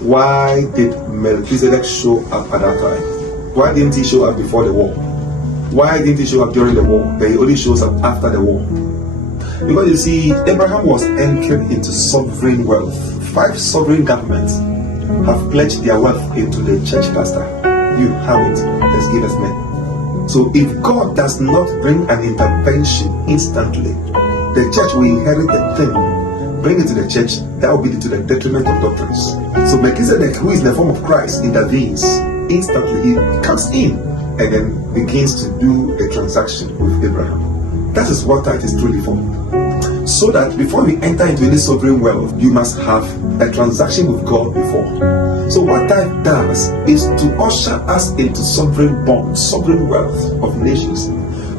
Why did Melchizedek show up at that time? Why didn't he show up before the war? Why didn't he show up during the war? But he only shows up after the war. Because you see, Abraham was entering into sovereign wealth. 5 sovereign governments have pledged their wealth into the church pastor. You have it. Let's give us men. So if God does not bring an intervention instantly, the church will inherit the thing, bring it to the church, that will be to the detriment of doctrines. So Melchizedek, who is in the form of Christ, intervenes instantly. He comes in and then begins to do a transaction with Abraham. That is what tithe is truly for. So that before we enter into any sovereign wealth, you must have a transaction with God before. So what tithe does is to usher us into sovereign bonds, sovereign wealth of nations,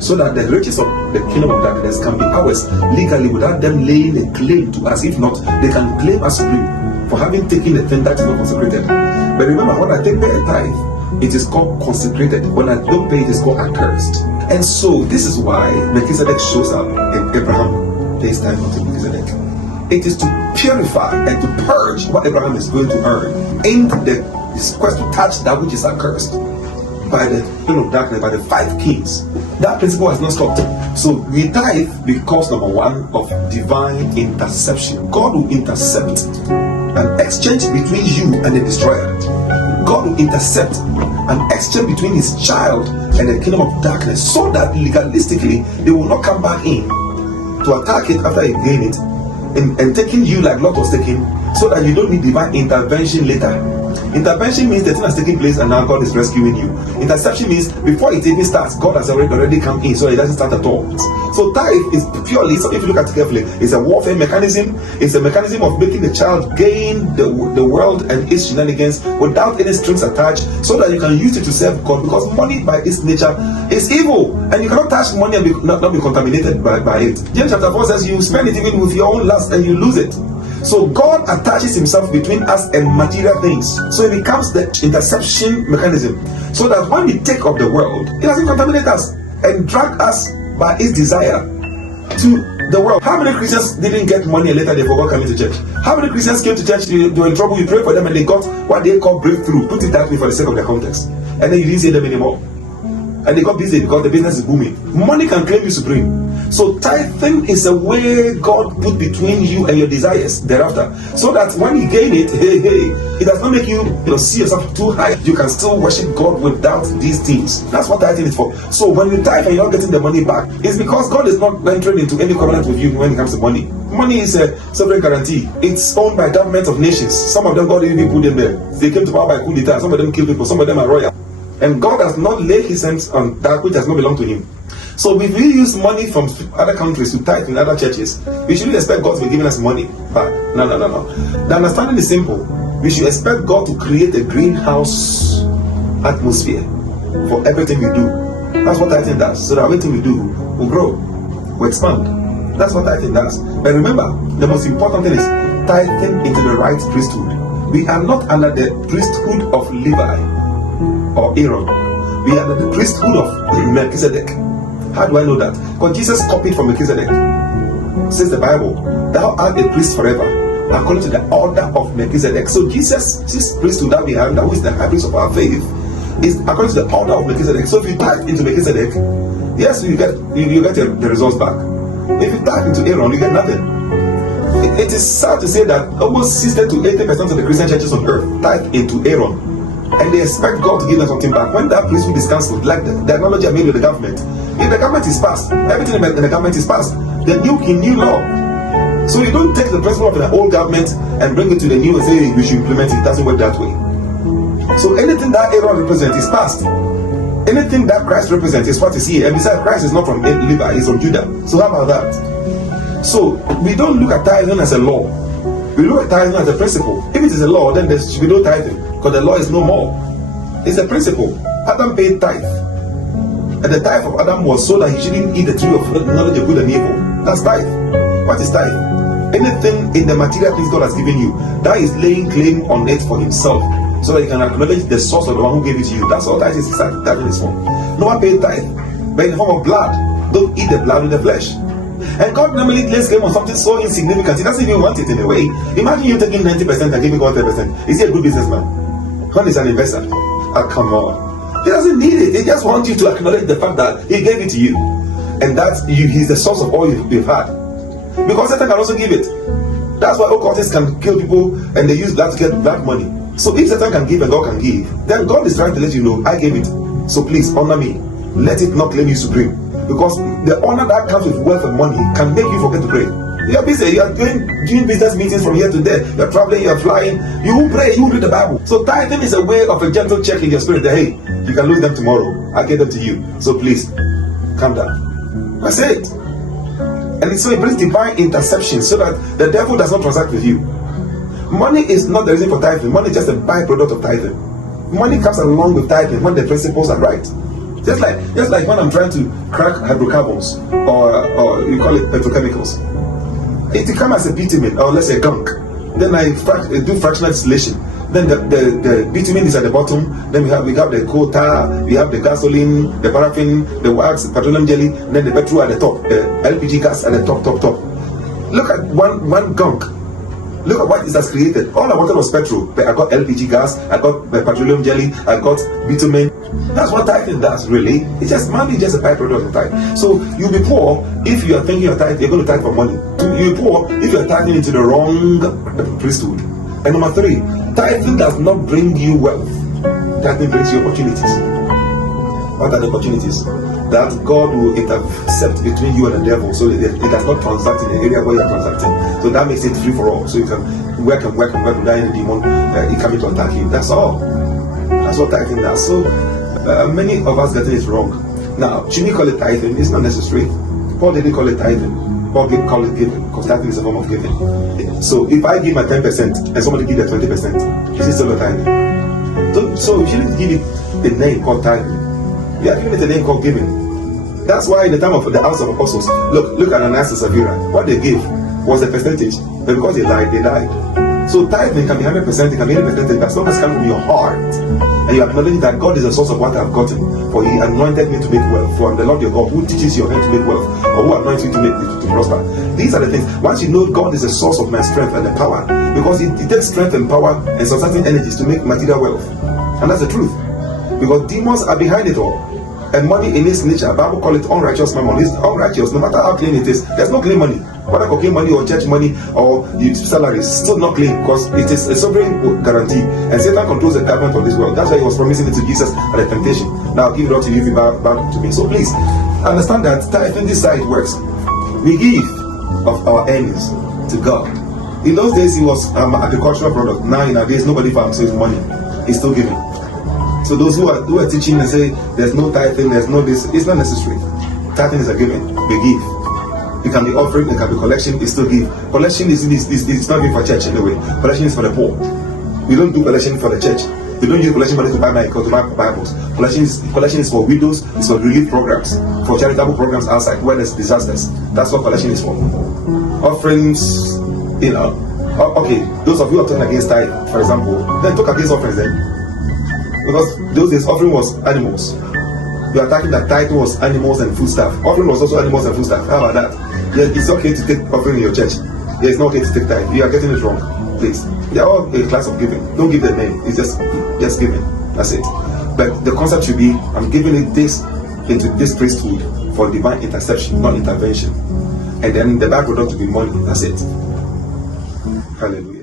so that the riches of the kingdom of darkness can be ours legally without them laying a claim to us. If not, they can claim us free for having taken a thing that is not consecrated. But remember, when I take a tithe, it is called consecrated. When I don't pay, it is called accursed. And so this is why Melchizedek shows up and Abraham pays tithe unto Melchizedek. It is to purify and to purge what Abraham is going to earn in the quest to touch that which is accursed by the kingdom of darkness, by the 5 kings. That principle has not stopped. So we tithe because, number 1, of divine interception. God will intercept an exchange between you and the destroyer. God will intercept an exchange between his child and the kingdom of darkness, so that legalistically they will not come back in to attack it after you gain it, and taking you like Lot was taken, so that you don't need divine intervention later. Intervention means the thing has taken place and now God is rescuing you. Interception means before it even starts, God has already come in, so it doesn't start at all. So tithe is purely, so if you look at it carefully, it's a warfare mechanism. It's a mechanism of making the child gain the world and its shenanigans without any strings attached, so that you can use it to serve God, because money by its nature is evil, and you cannot touch money and not be contaminated by it. James chapter 4 says you spend it even with your own lust and you lose it. So God attaches himself between us and material things. So it becomes the interception mechanism. So that when we take of the world, it doesn't contaminate us and drag us by its desire to the world. How many Christians didn't get money and later they forgot coming to church? How many Christians came to church, they were in trouble, you pray for them and they got what they call breakthrough. Put it that way for the sake of their context. And then you didn't see them anymore. And they got busy because the business is booming. Money can claim you supreme. So tithing is a way God put between you and your desires thereafter, so that when you gain it, it does not make you, see yourself too high. You can still worship God without these things. That's what tithing is for. So when you tithe and you're not getting the money back, it's because God is not entering into any covenant with you when it comes to money. Money is a sovereign guarantee. It's owned by governments of nations. Some of them God even put them there. They came to power by coup d'etat. Some of them killed people. Some of them are royal. And God has not laid his hands on that which does not belong to him. So if we use money from other countries to tithe in other churches, we shouldn't expect God to be giving us money back. No. The understanding is simple. We should expect God to create a greenhouse atmosphere for everything we do. That's what tithing does. So that everything we do will grow, will expand. That's what tithing does. But remember, the most important thing is tithing into the right priesthood. We are not under the priesthood of Levi or Aaron. We are under the priesthood of Melchizedek. How do I know that? Because Jesus copied from Melchizedek. Says the Bible, thou art a priest forever, according to the order of Melchizedek. So Jesus, this priesthood that we have, that who is the high priest of our faith, is according to the order of Melchizedek. So if you tithe into Melchizedek, yes, you get the results back. If you tithe into Aaron, you get nothing. It is sad to say that almost 60 to 80% of the Christian churches on earth tithe into Aaron, and they expect God to give them something back. When that priesthood is cancelled, like the analogy I made with the government, if the government is passed, everything in the government is passed, the new law. So you don't take the principle of the old government and bring it to the new and say we should implement it. It doesn't work that way. So anything that Aaron represents is past. Anything that Christ represents is what is here. And besides, Christ is not from Levi, he's from Judah. So how about that? So we don't look at tithing as a law. We look at tithing as a principle. If it is a law, then there should be no tithing, because the law is no more. It's a principle. Adam paid tithe. And the tithe of Adam was so that he shouldn't eat the tree of knowledge of good and evil. That's tithe. What is tithe? Anything in the material things God has given you, that is laying claim on it for himself, so that you can acknowledge the source of the one who gave it to you. That's all tithe is. Tithing is for. No one paid tithe, but in the form of blood. Don't eat the blood with the flesh. And God normally lays claim on something so insignificant. He doesn't even want it in a way. Imagine you taking 90% and giving God 10%. Is he a good businessman? God is an investor. Oh, come on. He doesn't need it. He just wants you to acknowledge the fact that he gave it to you. And that he's the source of all you've had. Because Satan can also give it. That's why occultists can kill people and they use that to get black money. So if Satan can give and God can give, then God is trying to let you know, I gave it. So please honor me. Let it not claim you supreme. Because the honor that comes with wealth and money can make you forget to pray. You are busy, you are doing business meetings from here to there, you are traveling, you are flying, you won't pray, you won't read the Bible. So tithing is a way of a gentle check in your spirit that, hey, you can lose them tomorrow, I'll get them to you. So please, calm down. That's it. And so it brings divine interception so that the devil does not transact with you. Money is not the reason for tithing. Money is just a byproduct of tithing. Money comes along with tithing when the principles are right. Just like when I'm trying to crack hydrocarbons or you call it petrochemicals. It comes as a bitumen or let's say gunk. Then I do fractional distillation. Then the bitumen is at the bottom. Then we have the coal tar, we have the gasoline, the paraffin, the wax, petroleum jelly, and then the petrol at the top, the LPG gas at the top. Look at one gunk. Look at what it has created. All I wanted was petrol, but I got LPG gas, I got petroleum jelly, I got bitumen. That's what tithing does, really. It's just money, just a byproduct of tithe. So you'll be poor if you are thinking you're tithing, you're going to tithe for money. You'll be poor if you're tithing into the wrong priesthood. And number 3, tithing does not bring you wealth. Tithing brings you opportunities. What are the opportunities? That God will intercept between you and the devil, so that it does not transact in the area where you're transacting. So that makes it free for all. So you can work without any demon coming to attack you. That's all. That's what tithing does. So many of us getting it wrong. Now, should we call it tithing? It's not necessary. Paul didn't call it tithing. Paul did call it giving, because tithing is a form of giving. So if I give my 10% and somebody give their 20%, is it still a tithing? So we shouldn't give it a name called tithing. We are giving it a name called giving. That's why in the time of the House of Apostles, look at Ananias and Sapphira. What they gave was a percentage, but because they lied, they died. So tithing can be 100%, it can be 80%, as long as it comes from your heart, and you acknowledge that God is the source of what I've gotten. For He anointed me to make wealth. For I'm the Lord your God who teaches your hand to make wealth, or who anoints you to prosper. These are the things. Once you know God is the source of my strength and the power, because it takes strength and power and some certain energies to make material wealth, and that's the truth. Because demons are behind it all. And money in its nature, Bible call it unrighteous mammon. It's unrighteous, no matter how clean it is. There's no clean money. Whether cocaine money or church money or salaries, still not clean, because it is a sovereign guarantee. And Satan controls the government of this world. That's why he was promising it to Jesus at the temptation. Now I'll give it all to you if you bow to me. So please understand that tithing, this side works. We give of our earnings to God. In those days, it was agricultural product. Now in our days, nobody farms, so it's money. It's still giving. So those who are teaching and say there's no tithing, there's no this, it's not necessary. Tithing is a giving. We give. It can be offering, it can be collection, it's still give. Collection is not even for church anyway. Collection is for the poor. We don't do collection for the church. We don't use collection money to buy Bibles. Collection is for widows, it's for relief programs, for charitable programs outside where there's disasters. That's what collection is for. Offerings, okay, those of you who are talking against tithe, for example, then talk against offerings then. Because those days offering was animals. You are attacking that tithe was animals and food stuff. Offering was also animals and food stuff. How about that? Yeah, it's okay to take offering in your church. Yeah, it's not okay to take tithe. You are getting it wrong. Please. They are all a class of giving. Don't give the name. It's just giving. That's it. But the concept should be, I'm giving it this into this priesthood for divine interception, not intervention. And then the byproduct to be money. That's it. Hallelujah.